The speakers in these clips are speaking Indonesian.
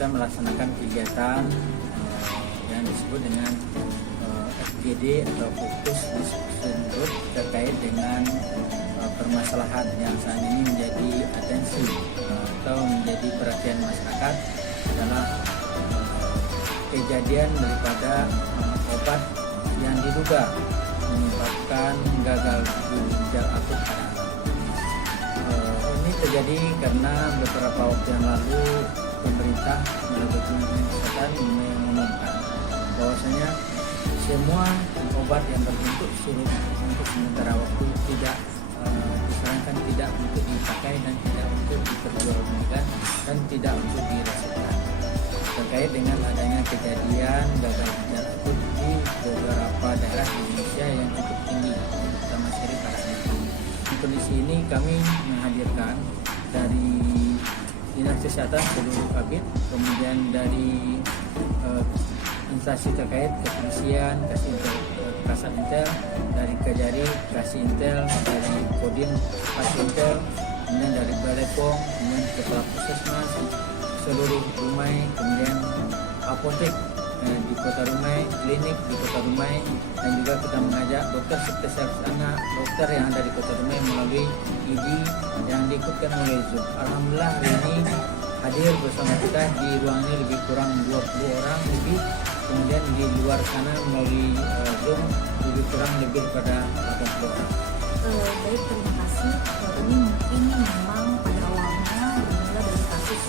kita melaksanakan kegiatan yang disebut dengan FGD atau Fokus Discussion Group terkait dengan permasalahan yang saat ini menjadi atensi atau menjadi perhatian masyarakat adalah kejadian daripada obat yang diduga menyebabkan gagal ginjal akut pada anak. Ini terjadi karena beberapa waktu yang lalu pemerintah melalui Kementerian Kesehatan mengumumkan bahwasanya semua obat yang berbentuk sirup untuk sementara waktu tidak disarankan tidak untuk dipakai dan tidak untuk diperjualbelikan dan tidak untuk diresepkan. Terkait dengan adanya kejadian gagal ginjal akut di beberapa daerah di Indonesia yang cukup tinggi, terutama seri pada anak. Di kondisi ini kami menghadirkan dari Dinas Kesehatan seluruh kabit, kemudian dari instansi terkait kepolisian, Kasat Intel, dari Kejari, Kasih Intel, dari Kodim, Kasih Intel, kemudian dari Balai POM, kemudian Kepala Puskesmas, seluruh Rumai, kemudian apotek di Kota Rumai, klinik di Kota Rumai, dan juga kita mengajak dokter spesialis anak, dokter yang ada di Kota Rumai melalui ID yang diikutkan oleh Zoom. Alhamdulillah hari ini hadir bersama kita di ruang ini lebih kurang 20 orang lebih, kemudian di luar sana melalui Zoom lebih kurang lebih pada 80 orang. Baik, terima kasih. Ini mungkin memang pada awalnya bermula dari kasus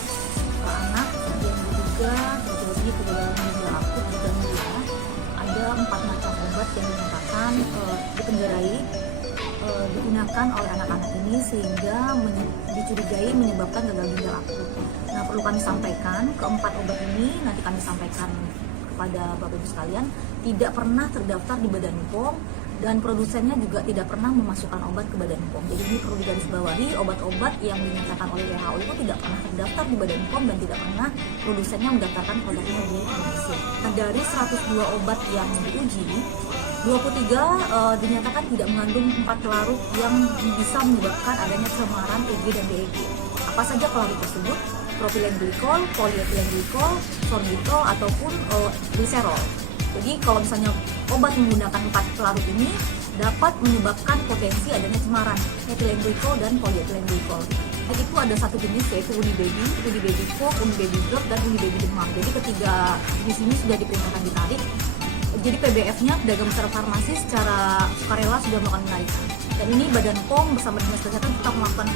anak yang diduga terjadi kegagalan ginjal akut di Gambia. Ada 4 macam obat yang dinyatakan ditenggarai digunakan oleh anak-anak ini sehingga dicurigai menyebabkan gagal ginjal akut. Nah, perlu kami sampaikan, keempat obat ini nanti kami sampaikan kepada Bapak Ibu sekalian tidak pernah terdaftar di Badan POM dan produsennya juga tidak pernah memasukkan obat ke Badan POM. Jadi ini perlu digarisbawahi, obat-obat yang dinyatakan oleh WHO itu tidak pernah terdaftar di Badan POM dan tidak pernah produsennya mendaftarkan produknya di Indonesia. Nah, dari 102 obat yang diuji, 23 dinyatakan tidak mengandung 4 pelarut yang bisa menyebabkan adanya cemaran EG dan DEG. Apa saja pelarut tersebut? Propilen glikol, polietilen glikol, sorbitol, ataupun gliserol. Jadi kalau misalnya obat menggunakan 4 pelarut ini dapat menyebabkan potensi adanya cemaran etilen glikol dan polietilen glikol. Itu ada satu jenis yaitu Unibaby Coke, Unibaby Drop, dan Unibaby Demam. Jadi ketiga jenis ini sudah diperintahkan ditarik. Jadi PBF-nya, Pedagang Besar Farmasi, secara sukarela sudah melakukan penarikan. Dan ini Badan POM bersama Dinas Kesehatan tetap melakukan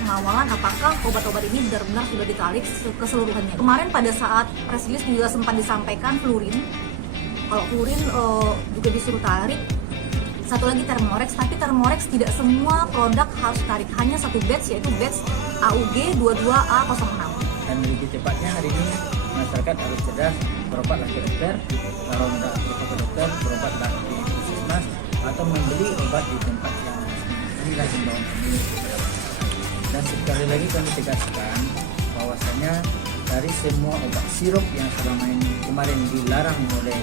pengawalan apakah obat-obat ini benar-benar sudah ditarik keseluruhannya. Kemarin pada saat press release juga sempat disampaikan fluorin. Kalau fluorin juga disuruh tarik. Satu lagi Thermorex, tapi Thermorex tidak semua produk harus tarik, hanya satu batch yaitu batch AUG 22A06. Dan lebih tepatnya hari ini masyarakat harus cerdas, berobatlah ke dokter, kalau tidak berobat ke dokter, berobatlah di puskesmas atau membeli obat di tempat yang inilah himbauan kami. Dan sekali lagi kami tegaskan bahwasanya dari semua obat sirup yang selama ini kemarin dilarang oleh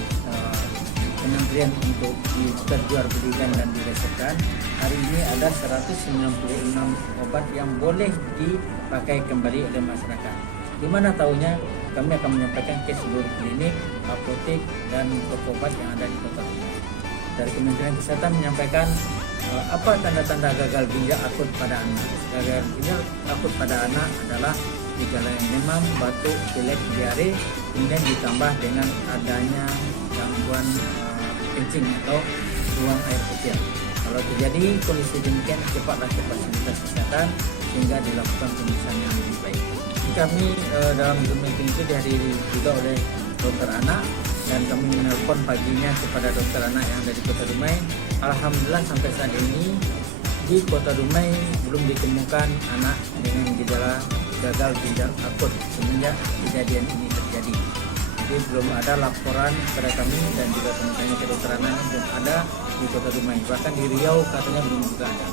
Kementerian untuk diperjualbelikan dan diresepkan, hari ini ada 196 obat yang boleh dipakai kembali oleh masyarakat. Di mana tahunya? Kami akan menyampaikan ke seluruh klinik, apotek, dan toko obat yang ada di Kota Rumai. Dari Kementerian Kesehatan menyampaikan apa tanda-tanda gagal ginjal akut pada anak. Gagal ginjal akut pada anak adalah gejala yang demam, batuk, pilek, diare, kemudian ditambah dengan adanya gangguan kencing atau buang air kecil. Kalau terjadi kondisi demikian, cepatlah ke fasilitas kesehatan sehingga dilakukan pemeriksaan yang lebih baik. Kami dalam Zoom meeting itu dihadiri juga oleh dokter anak dan kami menelpon paginya kepada dokter anak yang ada di Kota Dumai. Alhamdulillah sampai saat ini di Kota Dumai belum ditemukan anak dengan gejala gagal ginjal akut semenjak kejadian ini terjadi. Jadi belum ada laporan kepada kami dan juga kami tanya ke dokter anak belum ada di Kota Dumai. Bahkan di Riau katanya belum juga ada.